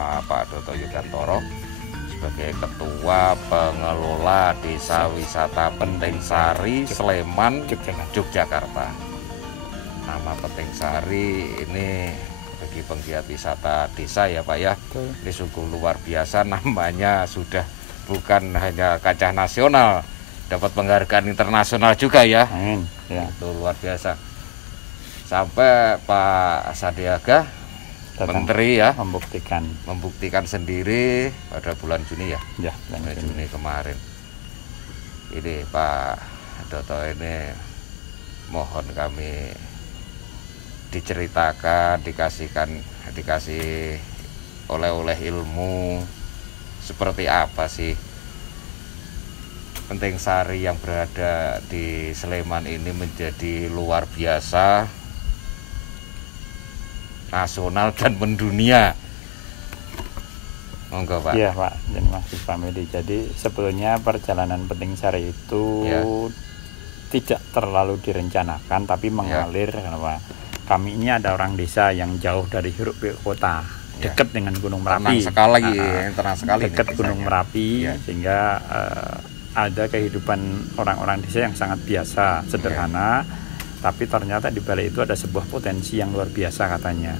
sama Pak Doto Yudantoro sebagai Ketua Pengelola Desa Wisata Penting Sari, Sleman, Yogyakarta. Nama Penting Sari ini bagi penggiat wisata desa ya Pak ya, ini sungguh luar biasa, namanya sudah bukan hanya kancah nasional, dapat penghargaan internasional juga ya. Ya. Itu luar biasa. Sampai Pak Sandiaga Menteri ya membuktikan sendiri pada bulan Juni ya. Ya, bulan Juni kemarin. Ini Pak Doto ini mohon kami diceritakan, dikasih oleh ilmu seperti apa sih Penting Sari yang berada di Sleman ini menjadi luar biasa, nasional dan mendunia. Monggo Pak. Iya Pak, terima kasih Pak Medi. Jadi sebetulnya perjalanan Penting Sari itu tidak terlalu direncanakan, tapi mengalir karena kami ini ada orang desa yang jauh dari hiruk pikuk kota, dekat dengan Gunung Merapi. Tenang sekali dekat Gunung Merapi, sehingga ada kehidupan orang-orang desa yang sangat biasa, sederhana. Tapi ternyata di balik itu ada sebuah potensi yang luar biasa katanya.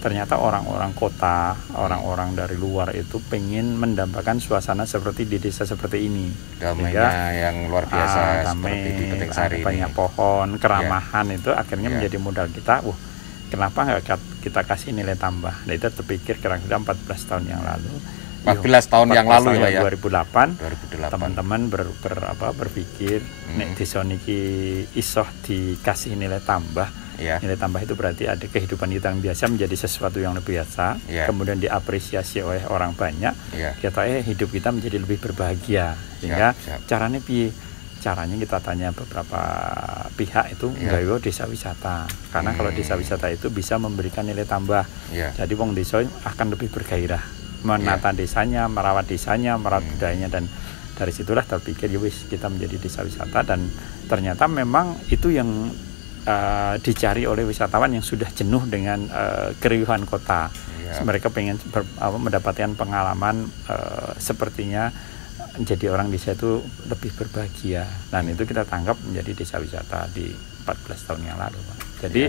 Ternyata orang-orang kota, orang-orang dari luar itu pengen mendambakan suasana seperti di desa seperti ini. Damainya yang luar biasa seperti di Penting Sari ini. Banyak pohon, keramahan itu akhirnya menjadi modal kita. Kenapa nggak kita kasih nilai tambah? Nah, itu terpikir kira-kira 14 tahun yang lalu. 14 tahun yang lalu ya. 2008. Teman-teman berpikir nek desa niki isoh dikasih nilai tambah. Nilai tambah itu berarti ada kehidupan kita yang biasa menjadi sesuatu yang lebih biasa, kemudian diapresiasi oleh orang banyak. Kita hidup kita menjadi lebih berbahagia. Sehingga caranya kita tanya beberapa pihak itu nggawe desa wisata. Karena kalau desa wisata itu bisa memberikan nilai tambah. Jadi wong desa akan lebih bergairah menata desanya, merawat desanya, merawat budayanya, dan dari situlah terpikir kita menjadi desa wisata. Dan ternyata memang itu yang dicari oleh wisatawan yang sudah jenuh dengan keriuhan kota. Mereka pengen mendapatkan pengalaman sepertinya jadi orang desa itu lebih berbahagia. Dan itu kita tangkap menjadi desa wisata di 14 tahun yang lalu Pak. Jadi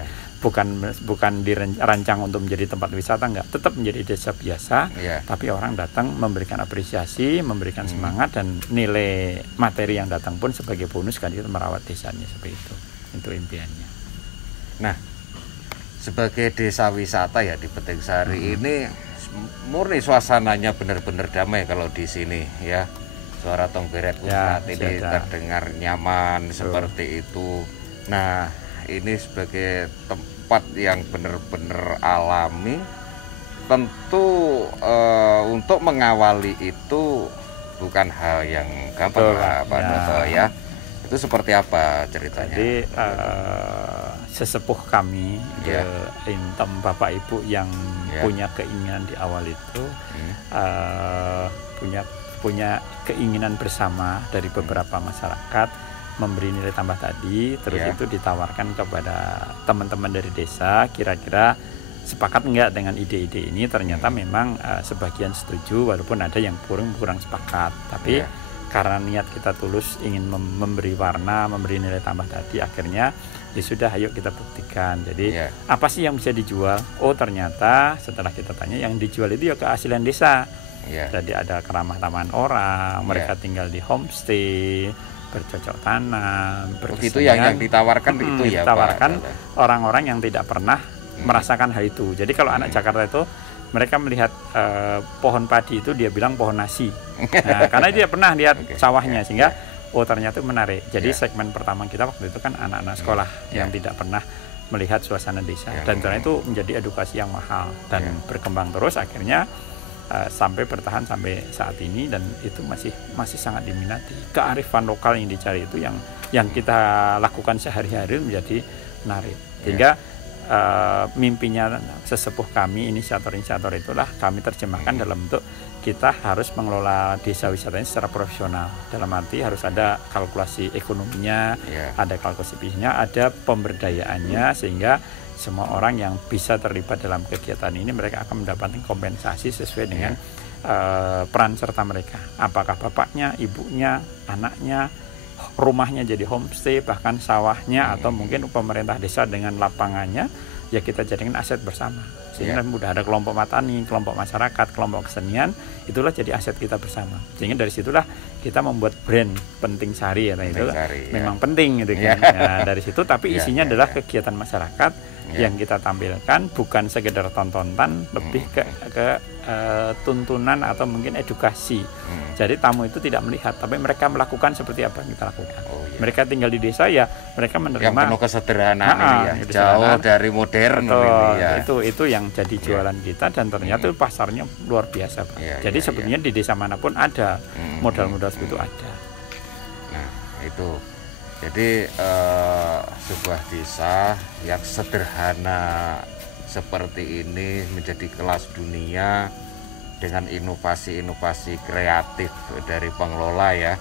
bukan dirancang untuk menjadi tempat wisata, enggak, tetap menjadi desa biasa, tapi orang datang memberikan apresiasi, memberikan semangat, dan nilai materi yang datang pun sebagai bonus kan itu merawat desanya seperti itu. Itu impiannya. Nah, sebagai desa wisata ya di Penting Sari ini murni suasananya benar-benar damai kalau di sini ya. Suara tongberet pun saat ini terdengar nyaman seperti itu. Nah, ini sebagai tempat yang benar-benar alami, tentu untuk mengawali itu bukan hal yang gampang Pak Doto ya. Itu seperti apa ceritanya? Jadi sesepuh kami, intem Bapak Ibu yang punya keinginan di awal itu, punya keinginan bersama dari beberapa masyarakat memberi nilai tambah tadi, terus itu ditawarkan kepada teman-teman dari desa, kira-kira sepakat enggak dengan ide-ide ini. Ternyata memang sebagian setuju, walaupun ada yang kurang sepakat, tapi karena niat kita tulus ingin memberi warna, memberi nilai tambah tadi, akhirnya ya sudah, ayo kita buktikan. Jadi apa sih yang bisa dijual? Oh, ternyata setelah kita tanya, yang dijual itu ya keaslian desa. Jadi ada keramah tamahan orang, mereka tinggal di homestay, bercocok tanam, begitu yang ditawarkan itu ya ditawarkan orang-orang yang tidak pernah merasakan hal itu. Jadi kalau anak Jakarta itu mereka melihat pohon padi itu dia bilang pohon nasi. Nah, karena dia pernah lihat sawahnya, sehingga ternyata menarik. Jadi segmen pertama kita waktu itu kan anak-anak sekolah yang tidak pernah melihat suasana desa, dan karena itu menjadi edukasi yang mahal dan berkembang terus, akhirnya sampai bertahan sampai saat ini, dan itu masih sangat diminati. Kearifan lokal yang dicari itu yang kita lakukan sehari-hari menjadi menarik. Sehingga mimpinya sesepuh kami, inisiator-inisiator itulah kami terjemahkan dalam bentuk kita harus mengelola desa wisatanya secara profesional. Dalam arti harus ada kalkulasi ekonominya, ada kalkulasi bisnisnya, ada pemberdayaannya, sehingga semua orang yang bisa terlibat dalam kegiatan ini mereka akan mendapatkan kompensasi sesuai dengan peran serta mereka. Apakah bapaknya, ibunya, anaknya, rumahnya jadi homestay, bahkan sawahnya, atau mungkin pemerintah desa dengan lapangannya, ya kita jadikan aset bersama. Sehingga mudah ada kelompok matani, kelompok masyarakat, kelompok kesenian, itulah jadi aset kita bersama. Sehingga dari situlah kita membuat brand Penting Sari, itu memang penting gitu kan. Nah, dari situ tapi isinya adalah kegiatan masyarakat yang kita tampilkan, bukan sekedar tontonan, lebih ke tuntunan atau mungkin edukasi. Jadi tamu itu tidak melihat, tapi mereka melakukan seperti apa yang kita lakukan. Mereka tinggal di desa, ya mereka menerima yang penuh kesederhanaan ini ya, jauh dari modern ini ya. Itu yang jadi jualan kita, dan ternyata pasarnya luar biasa, Pak. Jadi sebenarnya di desa manapun ada modal-modal seperti itu ada. Nah, itu. Jadi sebuah desa yang sederhana seperti ini menjadi kelas dunia dengan inovasi-inovasi kreatif dari pengelola ya.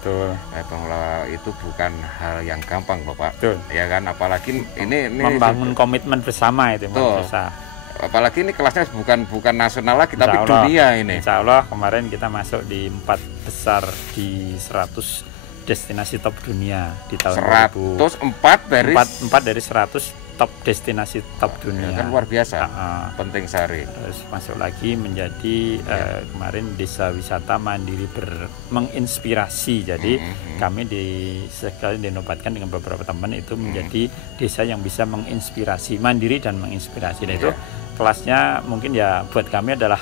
Pengelola itu bukan hal yang gampang loh Pak. Ya kan, apalagi ini membangun komitmen bersama itu desa. Apalagi ini kelasnya bukan nasional lagi, tapi dunia ini. Insya Allah kemarin kita masuk di 4 besar di 100 destinasi top dunia di tahun 104 dari 100 top destinasi top dunia. Kan luar biasa. Penting Sari. Terus masuk lagi menjadi kemarin desa wisata mandiri menginspirasi. Jadi kami sekali dinobatkan dengan beberapa teman itu menjadi desa yang bisa menginspirasi, mandiri dan menginspirasi. Dan itu kelasnya mungkin ya buat kami adalah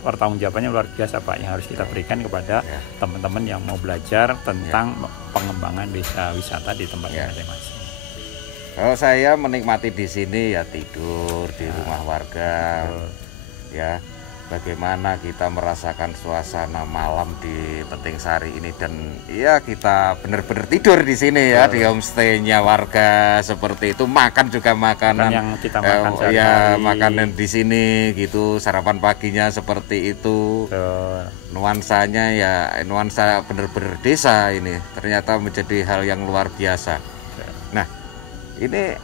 pertanggungjawabannya luar biasa Pak, yang harus kita berikan kepada teman-teman yang mau belajar tentang pengembangan desa wisata di tempatnya masing-masing. Kalau saya menikmati di sini ya tidur di rumah warga, ya bagaimana kita merasakan suasana malam di Penting Sari ini, dan ya kita benar-benar tidur di sini ya, di homestay-nya warga seperti itu, makan juga makanan yang kita makan makanan di sini gitu, sarapan paginya seperti itu. Nuansanya ya nuansa benar-benar desa ini, ternyata menjadi hal yang luar biasa. Nah, ini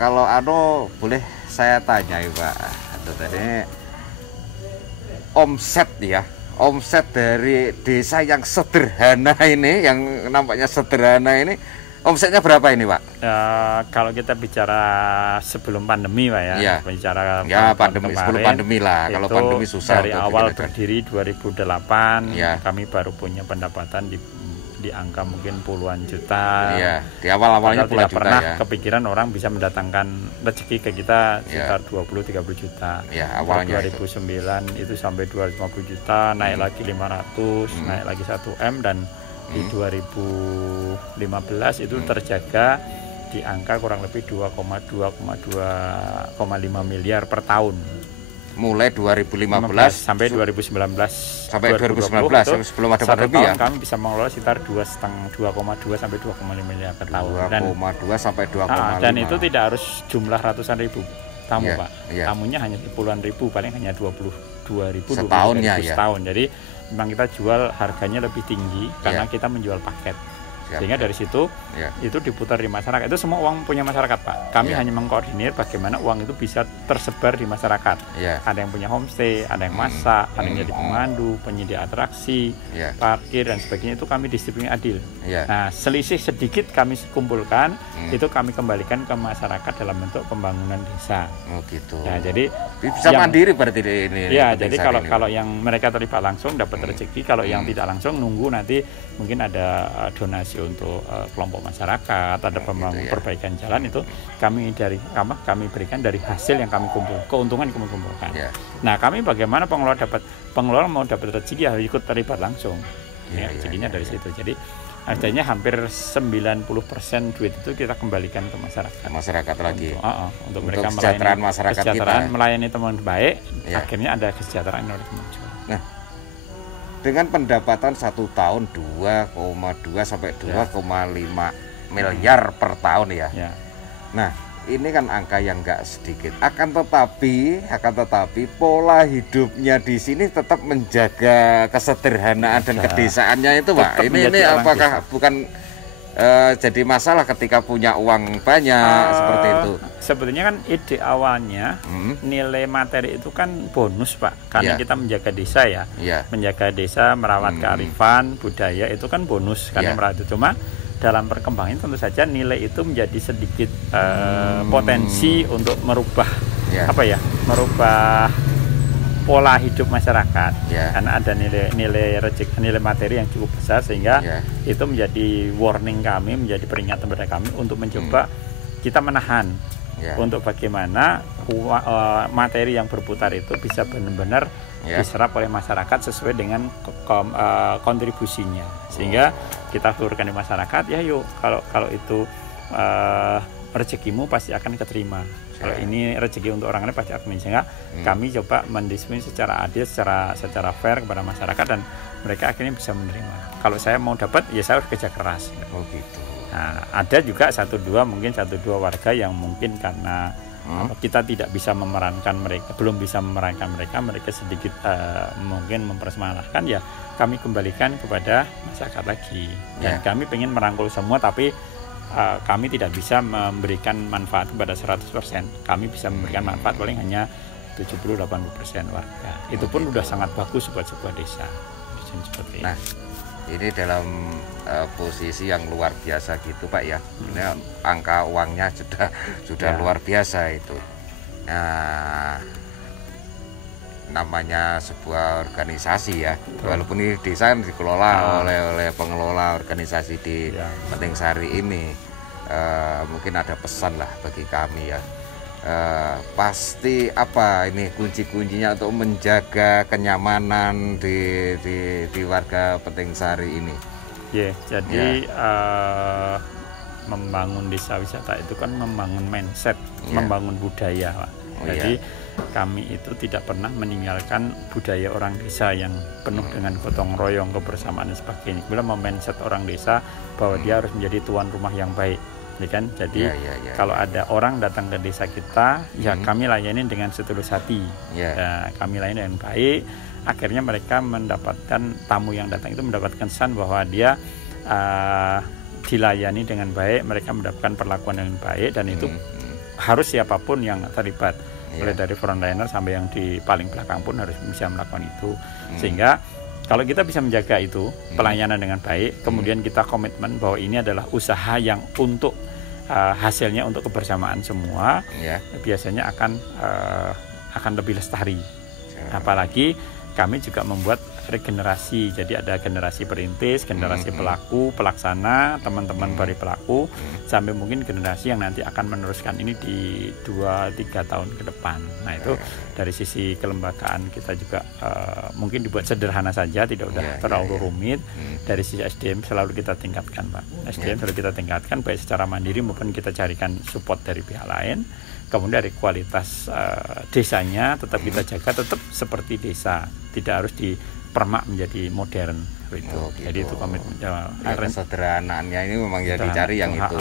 kalau boleh saya tanya ya Pak, tadi omset dari desa yang sederhana ini, yang nampaknya sederhana ini, omsetnya berapa ini Pak? Kalau kita bicara sebelum pandemi Pak bicara pandemi, sebelum pandemi lah. Kalau pandemi susah. Dari awal berdiri 2008 kami baru punya pendapatan di angka mungkin puluhan juta. Di awal-awalnya puluhan juta. Tidak pernah kepikiran orang bisa mendatangkan rezeki ke kita sekitar 20-30 juta. Awalnya 2009 itu sampai 250 juta, naik lagi 500, naik lagi 1 M, dan di 2015 itu terjaga di angka kurang lebih 2,5 miliar per tahun. Mulai 2015 sampai 2019 sebelum ada pandemi ya, kami bisa mengelola sekitar 2,2 sampai 2,5 miliar per tahun. 2,2 sampai 2,5. Dan itu tidak harus jumlah ratusan ribu tamu Pak. Tamunya hanya puluhan ribu, paling hanya 22 ribu setahun. Jadi memang kita jual harganya lebih tinggi karena kita menjual paket. Sehingga dari situ itu diputar di masyarakat. Itu semua uang punya masyarakat Pak. Kami hanya mengkoordinir bagaimana uang itu bisa tersebar di masyarakat. Ada yang punya homestay, ada yang masak, ada yang jadi pemandu, penyedia atraksi, parkir dan sebagainya, itu kami distribusi adil. Nah, selisih sedikit kami kumpulkan, itu kami kembalikan ke masyarakat dalam bentuk pembangunan desa. Nah, jadi bisa mandiri berarti ini. Jadi kalau yang mereka terlibat langsung dapat rezeki, kalau yang tidak langsung nunggu nanti mungkin ada donasi untuk kelompok masyarakat, ada pembangunan perbaikan jalan, itu kami berikan dari hasil yang kami keuntungan yang kami kumpulkan. Nah, kami bagaimana pengelola mau dapat rezeki harus ikut terlibat langsung. Rezekinya dari situ. Jadi artinya hampir 90% duit itu kita kembalikan ke masyarakat. Masyarakat lagi. Untuk mereka kesejahteraan masyarakat kita. Melayani teman baik, akhirnya ada kesejahteraan oleh muncul. Nah, dengan pendapatan 1 tahun 2,2 sampai 2,5 miliar per tahun ya. Nah, ini kan angka yang enggak sedikit. Akan tetapi pola hidupnya di sini tetap menjaga kesederhanaan dan kedesaannya itu Pak. Ini apakah bukan jadi masalah ketika punya uang banyak seperti itu? Sebetulnya kan ide awalnya nilai materi itu kan bonus Pak, karena kita menjaga desa ya, menjaga desa, merawat kearifan budaya itu kan bonus karena merawat itu. Cuma dalam perkembangan tentu saja nilai itu menjadi sedikit potensi untuk merubah merubah pola hidup masyarakat, karena ada nilai rezeki, nilai materi yang cukup besar, sehingga itu menjadi warning kami, menjadi peringatan kepada kami untuk mencoba kita menahan untuk bagaimana materi yang berputar itu bisa benar-benar diserap oleh masyarakat sesuai dengan kontribusinya, sehingga kita salurkan di masyarakat. Ya yuk, kalau itu rezekimu pasti akan keterima. Kalau ini rezeki untuk orang lain pasti akan, sehingga kami coba mendistribusi secara adil, secara fair kepada masyarakat, dan mereka akhirnya bisa menerima. Kalau saya mau dapat, ya saya harus kerja keras. Oh gitu. Nah, ada juga mungkin satu dua warga yang mungkin karena kita tidak bisa memerankan mereka, belum bisa memerankan mereka sedikit mungkin mempersemalahkan, ya kami kembalikan kepada masyarakat lagi. Dan kami ingin merangkul semua, tapi kami tidak bisa memberikan manfaat kepada 100%. Kami bisa memberikan manfaat paling hanya 70-80% warga. Itu pun sudah sangat bagus buat sebuah desa. Seperti nah, ini dalam posisi yang luar biasa gitu Pak ya. Ini angka uangnya sudah luar biasa itu. Nah, namanya sebuah organisasi ya, walaupun ini desa dikelola oleh pengelola organisasi di Penting Sari ini, mungkin ada pesan lah bagi kami ya, pasti apa ini kunci-kuncinya untuk menjaga kenyamanan di warga Penting Sari ini? Jadi membangun desa wisata itu kan membangun mindset, membangun budaya Pak. Jadi kami itu tidak pernah meninggalkan budaya orang desa yang penuh dengan gotong royong, kebersamaan dan sebagainya. Kemudian mindset orang desa bahwa dia harus menjadi tuan rumah yang baik, ya kan? Jadi kalau ada orang datang ke desa kita, ya kami layani dengan setulus hati. Kami layani dengan baik. Akhirnya mereka mendapatkan, tamu yang datang itu mendapatkan kesan bahwa dia dilayani dengan baik, mereka mendapatkan perlakuan dengan baik, dan itu harus siapapun yang terlibat, mulai dari frontliner sampai yang di paling belakang pun harus bisa melakukan itu. Sehingga kalau kita bisa menjaga itu pelayanan dengan baik, kemudian kita komitmen bahwa ini adalah usaha yang untuk hasilnya untuk kebersamaan semua, biasanya akan lebih lestari. Apalagi kami juga membuat regenerasi, jadi ada generasi perintis, generasi pelaku, pelaksana, teman-teman dari pelaku, sampai mungkin generasi yang nanti akan meneruskan ini di 2-3 tahun ke depan. Nah itu dari sisi kelembagaan kita juga mungkin dibuat sederhana saja, tidak udah terlalu rumit. Dari sisi SDM selalu kita tingkatkan Pak, SDM selalu kita tingkatkan baik secara mandiri maupun kita carikan support dari pihak lain. Kemudian dari kualitas desanya tetap kita jaga, tetap seperti desa, tidak harus dipermak menjadi modern gitu. Jadi itu komitmen kesederhanaannya ini memang yang dicari yang itu.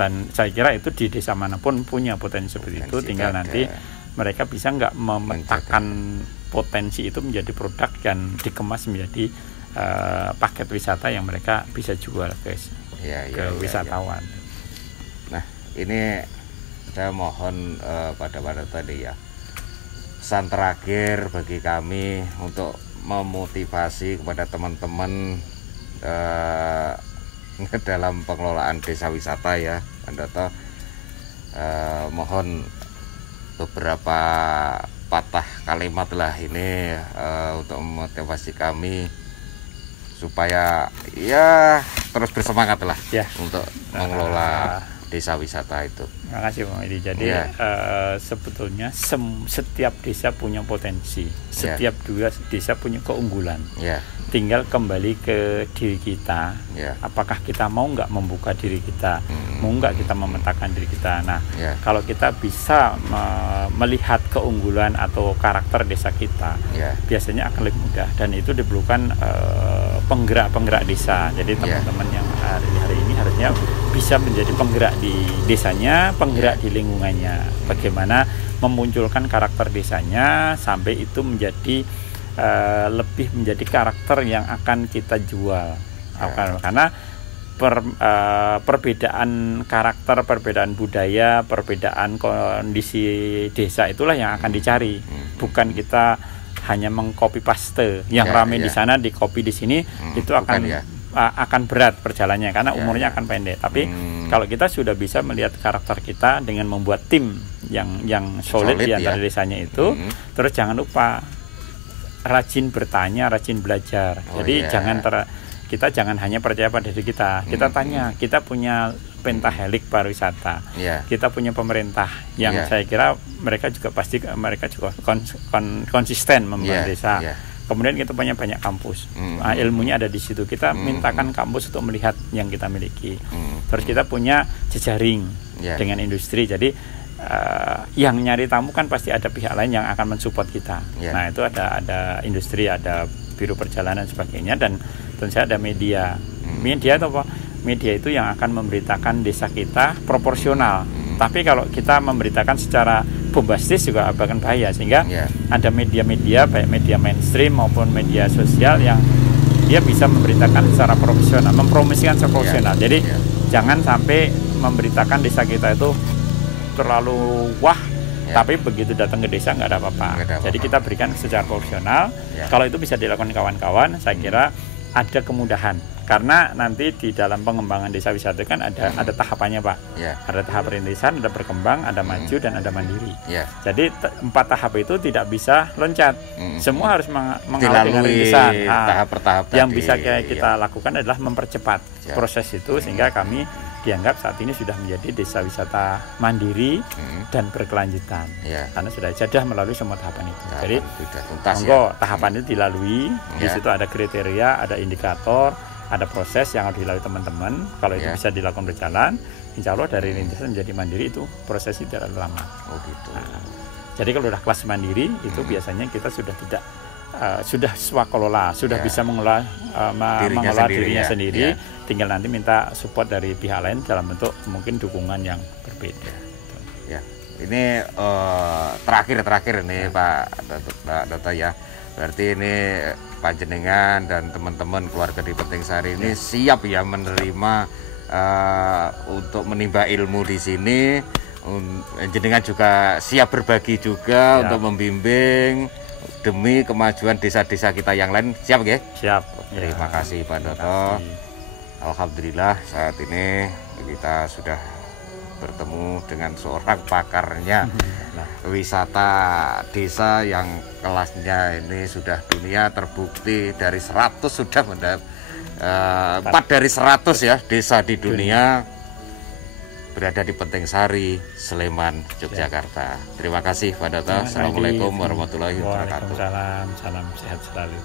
Dan saya kira itu di desa manapun punya potensi seperti itu, tinggal nanti mereka bisa nggak memetakan potensi itu menjadi produk dan dikemas menjadi paket wisata yang mereka bisa jual ke wisatawan. Nah ini saya mohon pada tadi ya, pesan terakhir bagi kami untuk memotivasi kepada teman-teman dalam pengelolaan desa wisata ya, Andoto, mohon beberapa patah kalimat lah ini untuk memotivasi kami supaya ya terus bersemangat lah untuk mengelola desa wisata itu. Terima kasih Bang Edi. Jadi sebetulnya setiap desa punya potensi, setiap desa punya keunggulan. Tinggal kembali ke diri kita. Apakah kita mau nggak membuka diri kita, mau nggak kita memetakan diri kita. Nah, kalau kita bisa melihat keunggulan atau karakter desa kita, biasanya akan lebih mudah. Dan itu diperlukan penggerak-penggerak desa. Jadi teman-teman yang hari ini harusnya bisa menjadi penggerak di desanya, penggerak di lingkungannya. Bagaimana memunculkan karakter desanya sampai itu menjadi lebih menjadi karakter yang akan kita jual. Karena perbedaan karakter, perbedaan budaya, perbedaan kondisi desa itulah yang akan dicari. Bukan kita hanya mengcopy paste yang rame di sana di copy di sini, itu akan berat perjalanannya karena umurnya akan pendek. Tapi kalau kita sudah bisa melihat karakter kita dengan membuat tim yang solid di antara desanya itu, terus jangan lupa rajin bertanya, rajin belajar. Jadi kita jangan hanya percaya pada diri kita. Kita tanya, kita punya pentahelik pariwisata. Kita punya pemerintah yang saya kira mereka juga konsisten membangun desa. Kemudian kita punya banyak kampus. Ilmunya ada di situ. Kita mintakan kampus untuk melihat yang kita miliki. Terus kita punya jejaring dengan industri. Jadi yang nyari tamu kan pasti ada pihak lain yang akan mensupport kita. Nah, itu ada industri, ada biro perjalanan sebagainya, dan tentu saja ada media. Media itu apa? Media itu yang akan memberitakan desa kita proporsional. Tapi kalau kita memberitakan secara bombastis juga akan bahaya, sehingga ada media-media baik media mainstream maupun media sosial yang dia bisa memberitakan secara profesional, mempromosikan secara profesional. Jadi jangan sampai memberitakan desa kita itu terlalu wah, tapi begitu datang ke desa nggak ada apa-apa. Jadi kita berikan secara profesional. Kalau itu bisa dilakukan kawan-kawan, saya kira ada kemudahan. Karena nanti di dalam pengembangan desa wisata kan ada tahapannya, Pak. Ada tahap perintisan, ada berkembang, ada maju, dan ada mandiri. Jadi 4 tahap itu tidak bisa loncat. Semua harus mengalami dengan rintisan. Tahap per tahap. Yang bisa kita lakukan adalah mempercepat proses itu, sehingga kami dianggap saat ini sudah menjadi desa wisata mandiri dan berkelanjutan. Karena sudah melalui semua tahapan itu. Jadi tahapan itu dilalui. Di situ ada kriteria, ada indikator, ada proses yang harus dilalui teman-teman. Kalau itu bisa dilakukan berjalan, insya Allah dari rintisan menjadi mandiri itu prosesnya tidak lama. Jadi kalau sudah kelas mandiri itu biasanya kita sudah tidak sudah swakelola, sudah bisa mengelola dirinya sendiri. Tinggal nanti minta support dari pihak lain dalam bentuk mungkin dukungan yang berbeda. Ini terakhir nih Pak Doto ya. Berarti ini panjenengan dan teman-teman keluarga di Penting Sari ini siap ya menerima untuk menimba ilmu di sini. Jenengan juga siap berbagi juga untuk membimbing demi kemajuan desa-desa kita yang lain. Siap ya? Siap. Terima kasih Pak Doto. Alhamdulillah saat ini kita sudah bertemu dengan seorang pakarnya wisata desa yang kelasnya ini sudah dunia terbukti dari 100 sudah 4 dari 100 ya desa di dunia berada di Penting Sari, Sleman, Yogyakarta. Terima kasih Pak Doto. Assalamualaikum warahmatullahi wabarakatuh. Waalaikumsalam, salam sehat selalu.